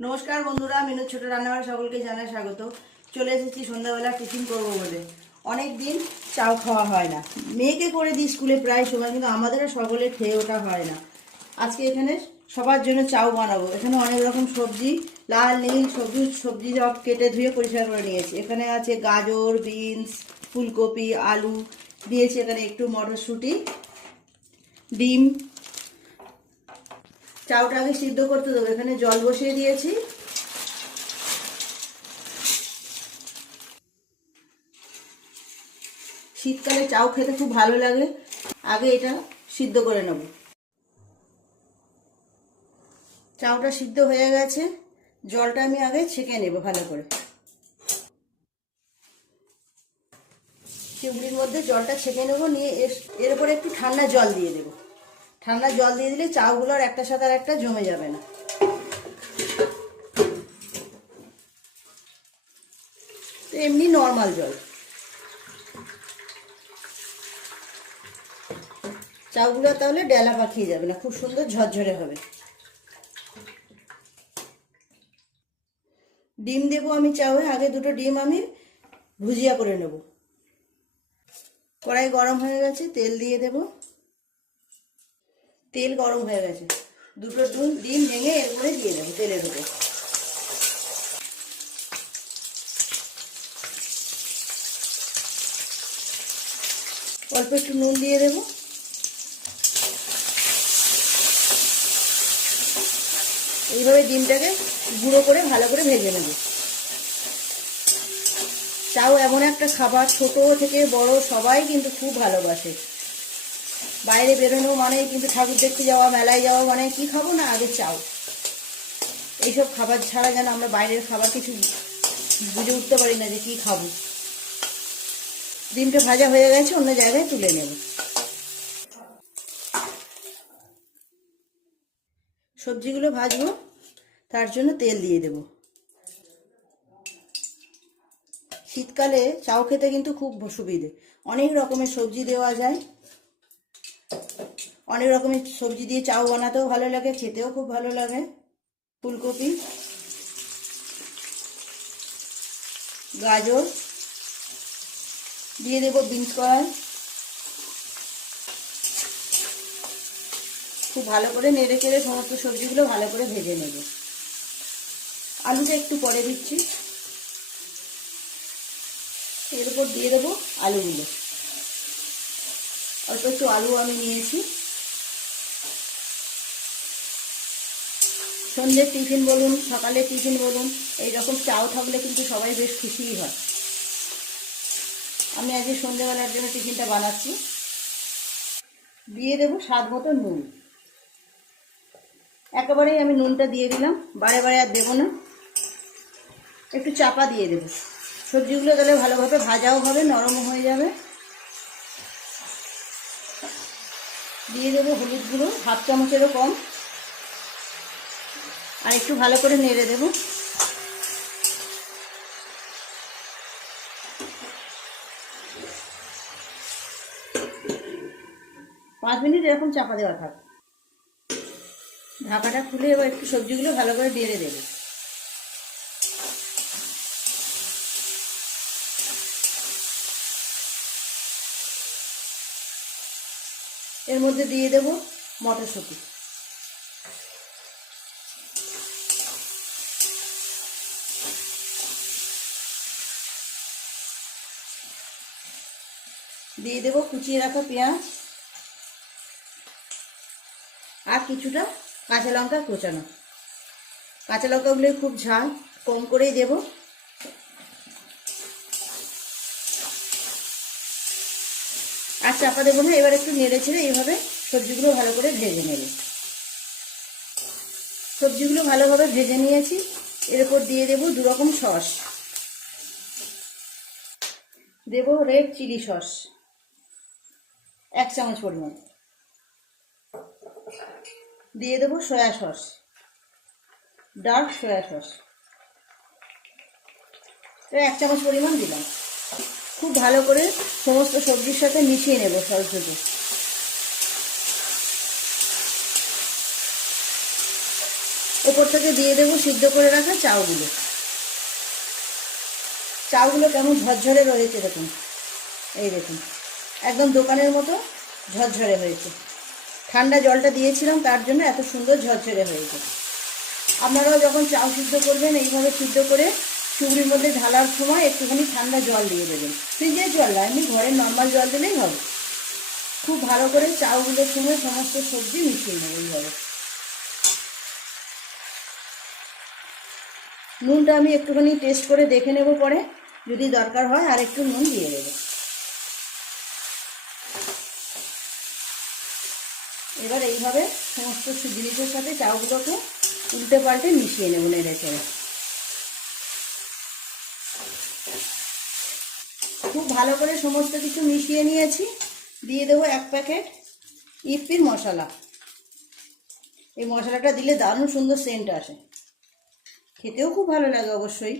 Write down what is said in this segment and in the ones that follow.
নমস্কার বন্ধুরা, মিনু ছোট রান্নাঘরে সকলকে জানাই স্বাগত। চলে এসেছি সন্ধ্যাবেলা টিফিন করবো বলে। অনেক দিন চাও খাওয়া হয় না, মেয়েকে করে দিই স্কুলে প্রায় সময়, কিন্তু আমাদের সকলে খেয়ে ওঠা হয় না। আজকে এখানে সবার জন্য চাও বানাবো। এখানে অনেক রকম সবজি, লাল নীল সবজি সব কেটে ধুয়ে পরিষ্কার করে নিয়েছি। এখানে আছে গাজর, বিনস, ফুলকপি, আলু দিয়েছি। এখানে একটু মটরশুঁটি, ডিম। চাউটা আগে সিদ্ধ করতে দেবো। এখানে জল বসিয়ে দিয়েছি। শীতকালে চাউ খেতে খুব ভালো লাগে। আগে এটা সিদ্ধ করে নেব। চাউটা সিদ্ধ হয়ে গেছে, জলটা আমি আগে ছেঁকে নেব ভালো করে। চিংড়ির মধ্যে জলটা ছেঁকে নেব, নিয়ে এর উপরে একটু ঠান্ডা জল দিয়ে দেব। ঠান্ডা জল দিয়ে দিলে চাউগুলো আর একটার সাথে আর একটা জমে যাবে না। তো এমনি নর্মাল জল। চাউগুলো তাহলে ডেলা পাকিয়ে যাবে না, খুব সুন্দর ঝরঝরে হবে। ডিম দেবো আমি চাউয়ে। আগে দুটো ডিম আমি ভুজিয়া করে নেব। কড়াই গরম হয়ে গেছে, তেল দিয়ে দেব। তেল গরম হয়ে গেছে, দুটো ডিম ভেঙে এর করে দিয়ে দেবো তেলের উপর। অল্প একটু নুন দিয়ে দেব। এইভাবে ডিমটাকে গুঁড়ো করে ভালো করে ভেজে নেব। চাউ এমন একটা খাবার, ছোট থেকে বড় সবাই কিন্তু খুব ভালোবাসে। বাইরে বেরোনো মানে কিন্তু, ঠাকুর দেখতে যাওয়া, মেলায় যাওয়া মানে কি খাবো না, আগে চাউ। এইসব খাবার ছাড়া যেন আমরা বাইরের খাবার কিছু বুঝে উঠতে পারি না যে কি খাবো। ডিমটা ভাজা হয়ে গেছে, অন্য জায়গায় তুলে নেব। সবজিগুলো ভাজবো, তার জন্য তেল দিয়ে দেব। শীতকালে চাউ খেতে কিন্তু খুব সুবিধে। অনেক রকমের সবজি দেওয়া যায়। অনেক রকমের সবজি দিয়ে চাউ বানাতেও ভালো লাগে, খেতেও খুব ভালো লাগে। ফুলকপি, গাজর দিয়ে দেবো, বিনস কড়াই। খুব ভালো করে নেড়ে চেড়ে সমস্ত সবজিগুলো ভালো করে ভেজে নেব। আলুটা একটু পরে দিচ্ছি। এর উপর দিয়ে দেবো আলুগুলো। অল্প একটু আলু আমি নিয়েছি। সন্ধ্যের টিফিন বলুন, সকালের টিফিন বলুন, এইরকম চাউ থাকলে কিন্তু সবাই বেশ খুশিই হয়। আমি আজকে সন্ধ্যেবেলার জন্য টিফিনটা বানাচ্ছি। দিয়ে দেবো স্বাদ মতো নুন। একেবারেই আমি নুনটা দিয়ে দিলাম, বারে বারে আর দেবো না। একটু চাপা দিয়ে দেবো। সবজিগুলো তাহলে ভালোভাবে ভাজাও হবে, নরমও হয়ে যাবে। দিয়ে দেবো হলুদ গুঁড়ো, হাফ চামচেরও কম। আর একটু ভালো করে নেড়ে দেবো। পাঁচ মিনিট এরকম চাপা দেওয়া থাক। ঢাকাটা খুলে এবার একটু সবজিগুলো ভালো করে নেড়ে দেবো। এর মধ্যে দিয়ে দেবো মটরশুঁটি। দিয়ে দেবো কুচিয়ে রাখা পেঁয়াজ আর কিছুটা কাঁচা লঙ্কা কোচানো। কাঁচা লঙ্কাগুলো খুব ঝাল, কম করেই দেবো। আর চাপা দেবো না। এবার একটু নেড়ে ছেড়ে এইভাবে সবজিগুলো ভালো করে ভেজে নেব। সবজিগুলো ভালোভাবে ভেজে নিয়েছি। এর উপর দিয়ে দেবো দু রকম সস। দেবো রেড চিলি সস 1 চামচ পরিমাণ। দিয়ে দেবো soya sauce, dark soya sauce 1 চামচ পরিমাণ দিলাম। খুব ভালো করে সমস্ত সবজির সাথে মিশিয়ে নেব সসগুলো। ওপর থেকে দিয়ে দেবো সিদ্ধ করে রাখা চাউগুলো। চাউগুলো কেমন ঝরঝরে রয়েছে দেখুন, এই দেখুন একদম দোকানের মতো ঝরঝরে হয়েছে। ঠান্ডা জলটা দিয়েছিলাম তার জন্য এত সুন্দর ঝরঝরে হয়েছে। আপনারাও যখন চাউ সিদ্ধ করবেন এইভাবে সিদ্ধ করে চুবড়ির মধ্যে ঢালার সময় একটুখানি ঠান্ডা জল দিয়ে দেবেন, ফ্রিজের জল না, এমনি ঘরের নর্মাল জল দিলেই হবে। খুব ভালো করে চাউগুলোর সঙ্গে সমস্ত সবজি মিশিয়ে নেব এইভাবে। নুনটা আমি একটুখানি টেস্ট করে দেখে নেব, পরে যদি দরকার হয় আর একটু নুন দিয়ে দেবো। এবার এইভাবে সমস্ত জিনিসের সাথে চাউগুলোকে উল্টে পাল্টে মিশিয়ে নেব নেড়ে চেড়ে। খুব ভালো করে সমস্ত কিছু মিশিয়ে নিয়েছি। দিয়ে দেবো 1 প্যাকেট ইপির মশলা। এই মশলাটা দিলে দারুণ সুন্দর সেন্ট আসে, খেতেও খুব ভালো লাগে অবশ্যই।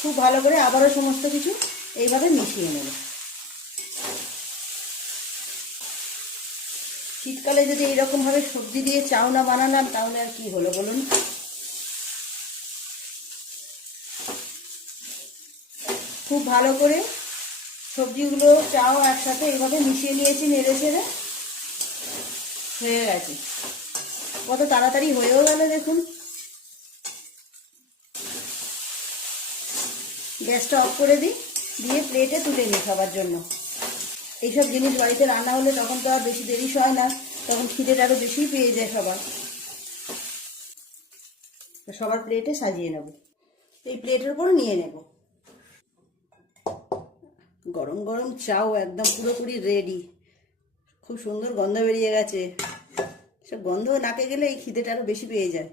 খুব ভালো করে আবারও সমস্ত কিছু এইভাবে মিশিয়ে নেব। শীতকালে যদি এইরকমভাবে সবজি দিয়ে চাউ না বানালাম তাহলে আর কি হলো বলুন। খুব ভালো করে সবজিগুলো চাউ একসাথে এইভাবে মিশিয়ে নিয়েছি নেড়ে চেড়ে। হয়ে গেছে, কত তাড়াতাড়ি হয়েও গেল দেখুন। গ্যাসটা অফ করে দিই, দিয়ে প্লেটে তুলে নিই খাবার জন্য। এইসব জিনিস বাড়িতে রান্না হলে তখন তো আর বেশি দেরি হয় না, তখন খিদেটা আরও বেশিই পেয়ে যায় সবার। সবার প্লেটে সাজিয়ে নেব, এই প্লেটের উপর নিয়ে নেব। গরম গরম চাউ একদম পুরোপুরি রেডি। খুব সুন্দর গন্ধ বেরিয়ে গেছে, সব গন্ধ নাকে গেলে এই খিদেটা আরও বেশি পেয়ে যায়।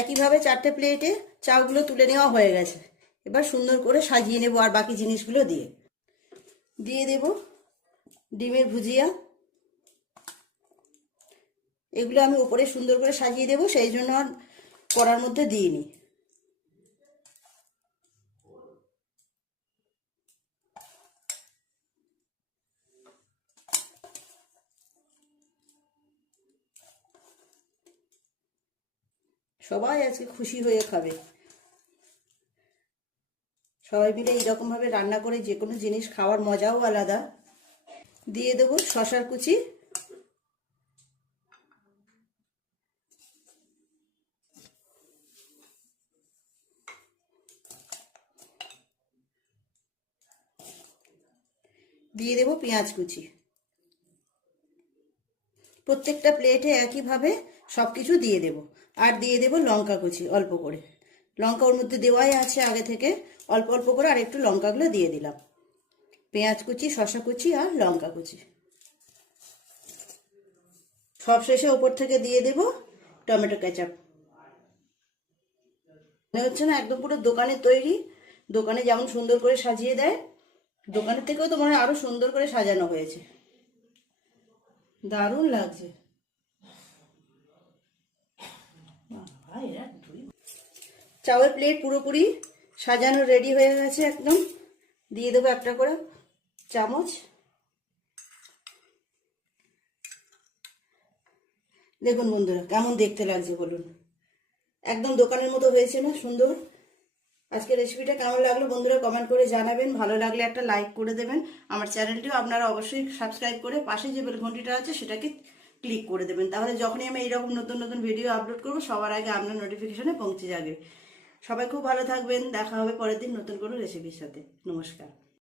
একইভাবে 4টে প্লেটে চাউগুলো তুলে নেওয়া হয়ে গেছে। এবার সুন্দর করে সাজিয়ে নেব আর বাকি জিনিসগুলো দিয়ে। দিয়ে দেব ডিমের ভুজিয়া। এগুলো আমি উপরে সুন্দর করে সাজিয়ে দেব, সেই জন্য আর কড়ার মধ্যে দিইনি। সবাই আজকে খুশি হয়ে খাবে। সবাই মিলে এইরকমভাবে রান্না করে যে কোনো জিনিস খাওয়ার মজাও আলাদা। দিয়ে দেবো শশার কুচি। দিয়ে দেবো পেঁয়াজ কুচি। প্রত্যেকটা প্লেটে একইভাবে সব কিছু দিয়ে দেব। আর দিয়ে দেব লঙ্কা কুচি অল্প করে। লঙ্কা ওর মধ্যে দেওয়াই আছে আগে থেকে, অল্প অল্প করে আর একটু লঙ্কাগুলো দিয়ে দিলাম। পেঁয়াজ কুচি, শশা কুচি আর লঙ্কা কুচি। সব শেষে ওপর থেকে দিয়ে দেব টমেটো কেচাপ। মনে হচ্ছে না একদম পুরো দোকানের তৈরি। দোকানে যেমন সুন্দর করে সাজিয়ে দেয়, দোকানের থেকেও তো মনে হয় আরো সুন্দর করে সাজানো হয়েছে। দারুণ লাগছে। চাউয়ের প্লেট পুরোপুরি সাজানো রেডি হয়ে গেছে একদম। দিয়ে দেবো একটা করে চামচ। দেখুন বন্ধুরা কেমন দেখতে লাগছে বলুন, একদম দোকানের মতো হয়েছে না সুন্দর। আজকে রেসিপিটা কেমন লাগলো বন্ধুরা কমেন্ট করে জানাবেন। ভালো লাগলে একটা লাইক করে দেবেন। আমার চ্যানেলটিও আপনারা অবশ্যই সাবস্ক্রাইব করে পাশে যে বেল ঘন্টিটা আছে সেটাকে ক্লিক করে দেবেন, তাহলে যখনই আমি এইরকম নতুন নতুন ভিডিও আপলোড করব সবার আগে আপনার নোটিফিকেশনে পৌঁছে যাবে। সবাই খুব ভালো থাকবেন, দেখা হবে পরের দিন নতুন কোনো রেসিপির সাথে। নমস্কার।